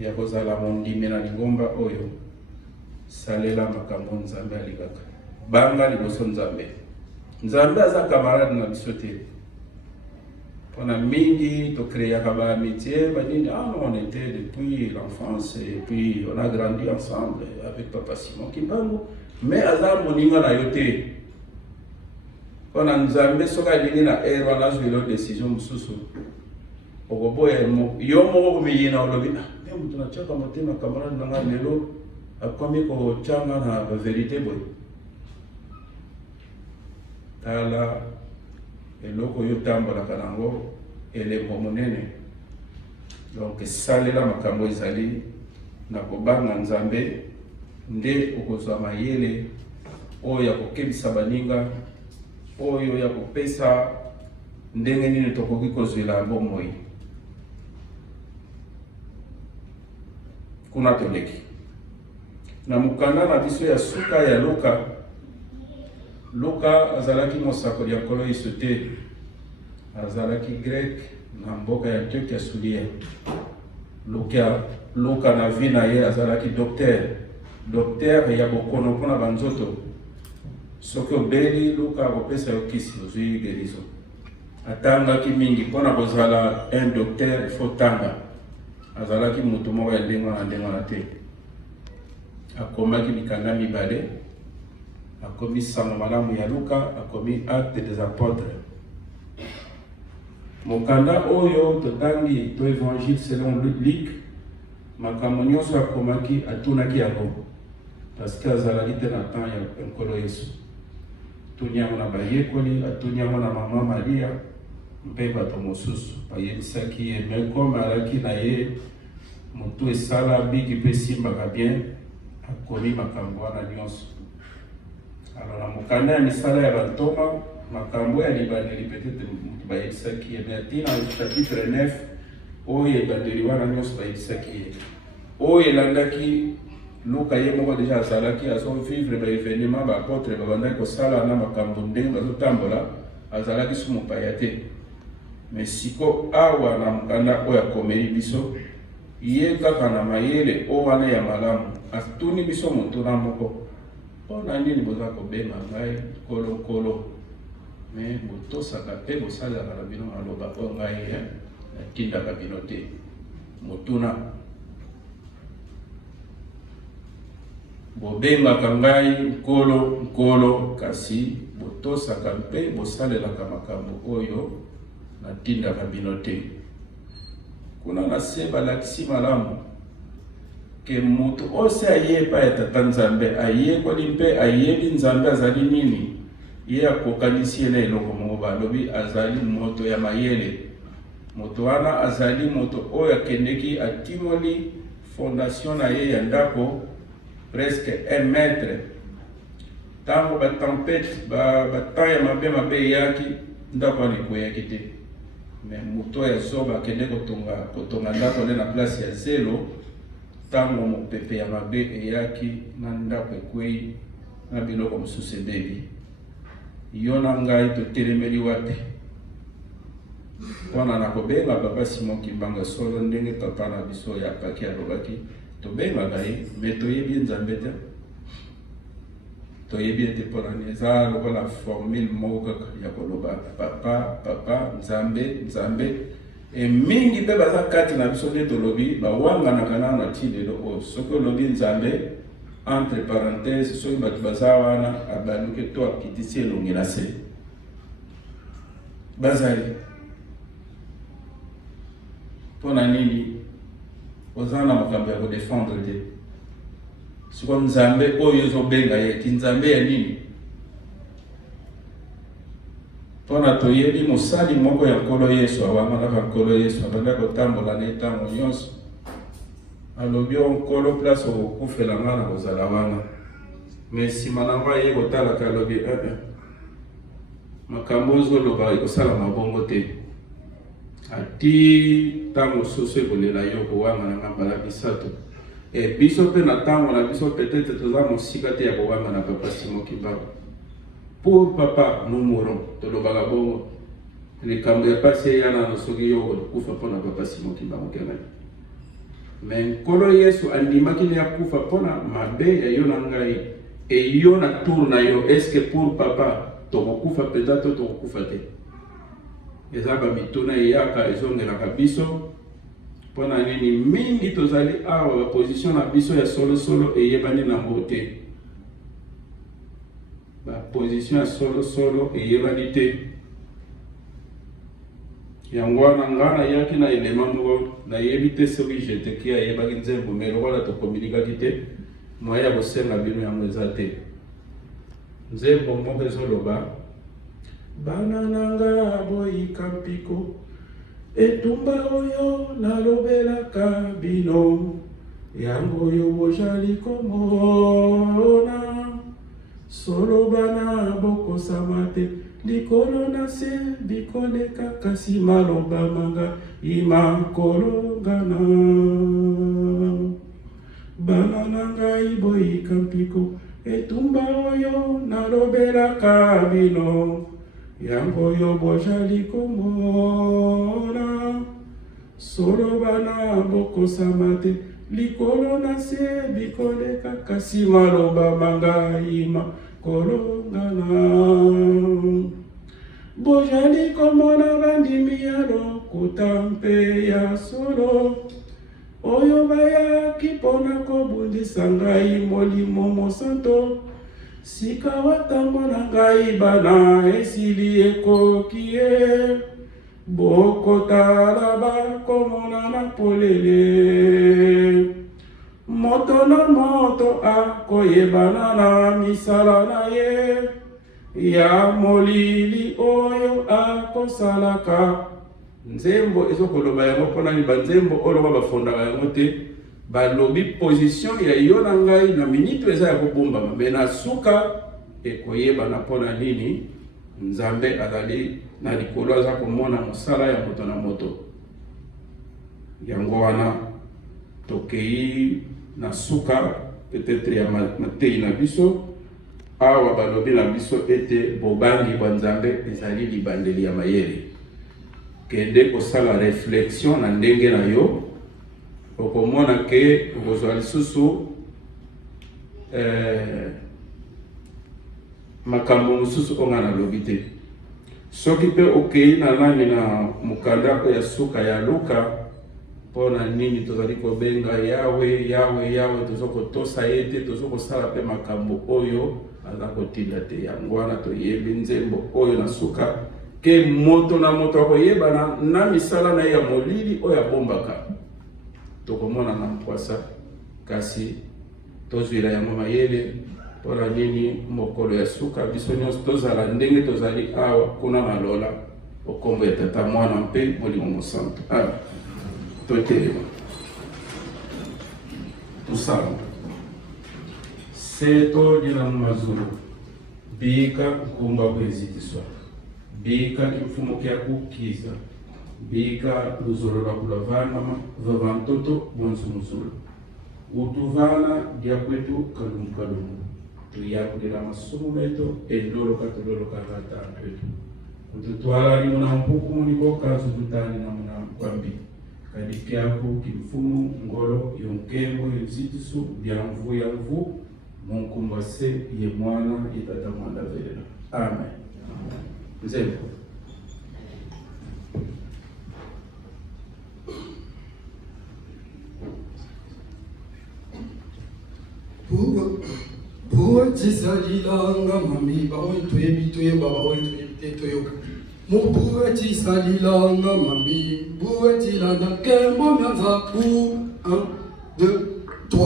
ya kozala mondimi na lingomba oyo. Salela makambo Nzambe alingaka. Banga liboso Nzambe. Nzambe aza camarade na biso te. Pona mingi to créaka ba amitié, ba nini, ah non, on était depuis l'enfance et puis on a grandi ensemble avec Papa Simon Kimbangu. Mais aza moninga na yote. Pona Nzambe soka lingi na erwa na zwilo décision mususu. Okoboya yo moko kumiyina olobi, ah, mutu na chaka motema camarade nanga lelo akomi ko changa na ba vérité boy. Tala eloko yo tambolaka nango elembo monene. Donc salela makambo ezali na kobanga Nzambe nde okozwa mayele oyo ya kokebisa baninga oyo ya kopesa ndenge nini tokoki kozwela bomoi. Kuna toleki na mukanda na biso ya suka ya Luka azalaki mosakoli ya nkolo Yesu te, azalaki grec na mboka ya Antiokia Sulia. Luka na vi na ye azalaki docteur ya bokono mpona banzoto. Soki obeli Luka akopesa yo kisi ozwi gerizo. Atangaki mingi mpona kozala un docteur il faut tanga. Azalaki mutu moko ya ndenge na te. Akomaki mikanda mibale. Akomi sango malamu ya Luka, akomi acte des apôtres. Mokanda oyo totangi to évangile selon Luc, makambo nyonso akomaki atunaki yango parce que azalaki te na temps ya nkolo Yesu. Atuniango na bayekoli, atuniango na mama Maria, mpe bato mosusu bayebisaki ye, mais comme alaki na ye motu esala biki mpe simbaka bien, akomi makambo wana nyonso. Alors na mokanda ya misala ya bantoma makambo ya libandeli peut-être bayebisaki ye, mais tina chapitre 9 oyo ebandeli wana nyonso bayebisaki ye. Oyo elandaki Luka ye moko deja azalaki azovivre baévénement baapôtre babandaki kosala na makambo ndenge bazotambola, azalaki su mopaya te. Mais siko awa na mokanda oyo akomeli biso ye kaka na mayele o wana ya malamu atuni biso moto na moko. Pona nini boza kobenga ngai kolo mais botosaka mpe bosalaka na bino maloba oyo ngai natindaka bino te motuna. Bobengaka ngai nkolo kasi botosaka mpe bosalelaka makambo oyo natindaka bino te. Kuna na se balakisi malamu ke mutu ose ayepa ya tata Nzambe ayekoli mpe ayebi Nzambe azali nini, ye akokanisi ye na eloko moko balobi azali moto ya mayele. Moto wana azali moto oyo akendeki atimoli fondation na ye ya ndako presque 1 mètre. Tango ba tempête ba ya mabe eyaki ndako wana ekoyaki te. Mais moto ya zoba akende kotonga ndako ne na place ya zelo. Tango mopepe ya mabe eyaki na ndako ekwei na biloko mosusu ebebi. Yo na ngai totelemeli wapi? Mpona na kobenga Papa Simon Kimbangu solo ndenge papa na biso ya paki alobaki tobengaka ye, mais toyebi Nzambe te. Toyebi ete mpona ni eza lokola formule moko kaka ya koloba papa Nzambe. E mingi pe baza kati na biso nde tolobi bawanganaka nano na ti lelo oyo. Soki olobi Nzambe entre parenthèses soki bato baza wana abaluki to akitisi elongi na se bazali. Mpona nini oza na makambo ya kodefendre te? Siko Nzambe oyo ezobenga ye ti Nzambe ya nini? Pona toyebi mosali moko ya nkolo Yesu awanganaka nkolo Yesu abandaki kotambola na ntango nyonso alobi nkolo place okufela nga na kozala wana. Mais nsima na ngo ye kotalaka alobi makambo ozoloba ekosala mabongo te. Ati ntango mosusu ekolela yo kowanga na mbala misato. E biso mpe na ntango na biso peut-être toza mosika te ya kowanga na Papa Simon Kimbangu. pour papa nous mourons tolobaka bongo likambo ya pasi yana no soki yo kufa pona papa Simon Kimbangu Kemani mais nkolo Yesu andimaki ne akufa pona mabe ya yo na ngai e yo na tour na yo est-ce que pour papa tokokufa peut-être tokokufa te ezaka mituna eyaka ezongelaka biso pona nini mingi tozali awa position na biso ya solo eyebani na mbote ba position ya solo eyebani te yango wana nga nayaki na elema moko nayebi te soki jeteki ayebaki nzembo me lokola tokomilikaki te moye ya kosenga bino yango eza te nzembo moko ezoloba bana nanga boyika mpiko etumba oyo nalobelaka bino yango oyo bozali komona solo bana bokosama te likolo na se bikoleka kasi maloba manga imakolongana bana na ngai boyika mpiko etumba oyo nalobelaka bino yango oyo bozali komona solo bana bokosama te likolo na se bikoleka kasi maloba manga imakolongana bozali komona bandimi ya lokuta mpe ya solo oyo bayaki mpona kobundisa ngai molimo mosanto sika watango na ngai bana esili ekoki ye bokotala bakomona na polele moto na moto akoyebana na misala na ye ya molili oyo akosalaka nzembo ezokoloba yango mpona ni banzembo oyo bafondaka yango te balobi position ya yo na ngai na minito eza ya kobombama me na suka ekoyebana mpona nini nzambe azali na likolo aza komona mosala ya moto na moto yango wana tokei na suka peut-être ya matei na biso awa balobi na biso ete bobangi bwa nzambe ezali libandeli ya mayele kende kosala réflexion na ndenge na yo okomona ke okozwa lisusu makambo mosusu onga nalobi te soki mpe okei na nani na mokanda ya suka ya luka mpona nini tozali kobenga yawe tozokotosa ye te tozokosala mpe makambo oyo aza kotinda te yango wana toyebi nzembo oyo na suka ke moto na moto akoyebana na misala na ye ya molili oyo abombaka tokomona na mpwasa kasi tozwila yango mayele mpona nini mokolo ya suka biso nyonso tozala ndenge tozali awa kuna na lola okombo ya tata mwana mpe molimo mosantu totelema tusala seto lina mazulu bika nkumba kwezitiswa bika kimfumo kya kukiza bika luzolo la kulavanama vavantoto bonsumuzulu utuvana dia kwetu kalumukalumu tuyakulila masumu meto endolo katololo kakata kwetu ututwala ni muna mpuku muniko kazu tutani na muna mkwambi kadiki yako kimfumu ngolo yonkembo yozitisu biamvu ya mvu munkumbase ye mwana itata mwanda vela amen nzembo Pour tisalilanga mami ba oitwe bitwe baba oitwe toyoka mo pour tisalilanga mami pour tilanda kembo myanza pour 1 2 3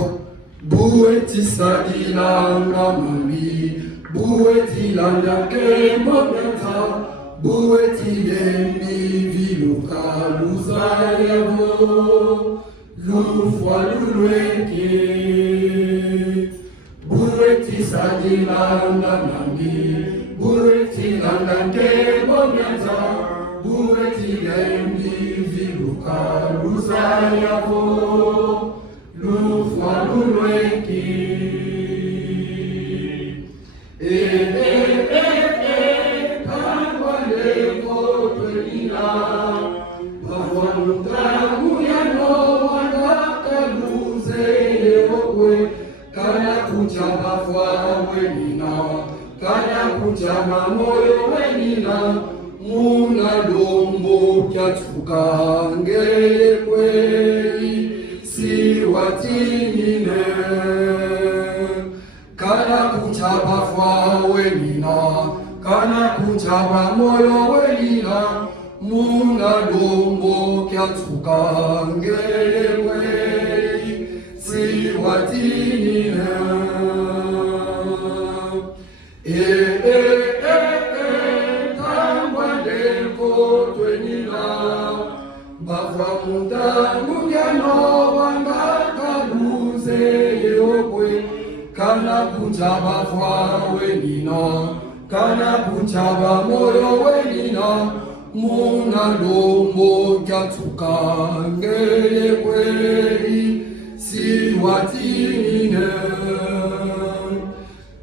pour tisalilanga mami pour tilanda kembo myanza pour tilembi viluka luzayavo lufwa lulweke Bureti sadilanga mami, bureti langa kebo myanza, bureti lembi viluka luzayavo, lufwa lulweki. kuchama moyo wenina muna dombo kyatuka ngeye kwei si watinine kana kuchapa fwa wenina kana kuchapa moyo wenina muna dombo kyatuka ngeye kwei si watinine kana kuchaba fwa wenina kana kuchaba moyo wenina muna dombo kyatuka ngeye kwei si watinine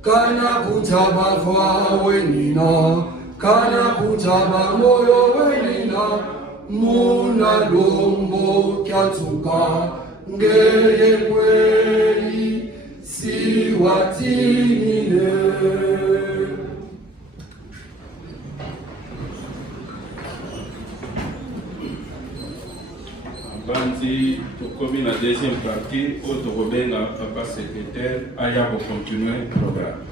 kana kuchaba fwa wenina kana kuchaba moyo wenina muna dombo kyatuka ngeye kwei si watinine. Bandi tokomi na deuxième partie au tokobenga papa secrétaire aya pour continuer le programme.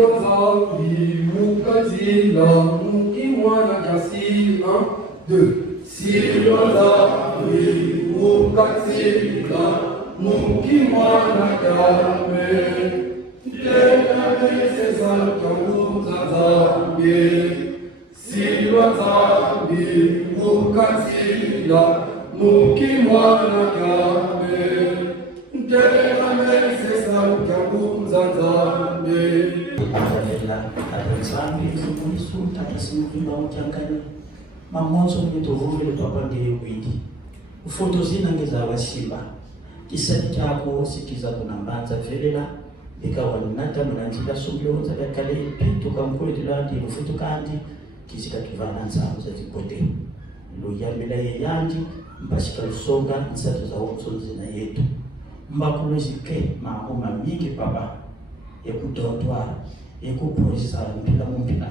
Silozambi mukazila mukimwana kasi 1, 2. Silozambi mukazila mukimwana kame Tekame sesa kamuza zambi Silozambi mukazila mukimwana kame Tekame sesa kamuza zambi atavela atanzambi zumulisu tapasimulimba utyangani mamonso mlitovuvile twapangeye kwidi ufoto zinangeza wasimba kisani chako sikiza kunambanza velela ikawanata mnanzila sumbionza kakale pitu kamkuletilandi lufutu kandi kisika kivana nsangu za zipote luyambila yeyandi mbashika lusonga nsatu za wonsonzi na yetu mbakuluzike maoma mingi papa ekutotwa ekuprojisa mpila mumpila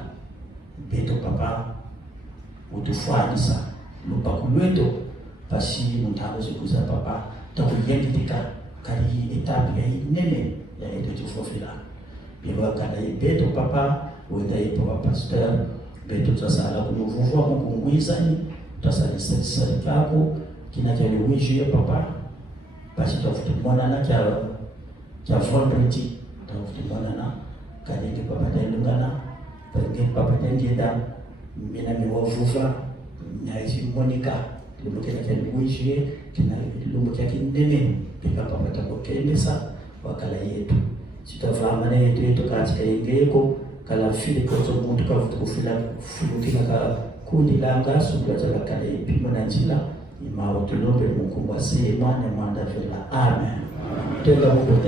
beto papa utufwanisa lupakulweto pasi muntano zikuza papa takuyendika kali etape ya inene ya eto chufofila biwa kada ibeto papa wenda ipo pastor beto tasala kunuvuvwa mukungwizani tasala sari kako kinachaliwishu ya papa basi tafutumwana kya vulnerability tafutumwana kadenge papa tailungana penge papa tengeda mina miwavuva nyaisi monika lumukena kya liwishu kina lumukya kinene pika papa takokenesa wakala yetu sitavama na yetu katika ingeko kala fili koto muntu kufila fulukina ka kundi langa subla za kala ipimo na njila imawo tulobe mungu wa sema na mwanda vela amen tenda mungu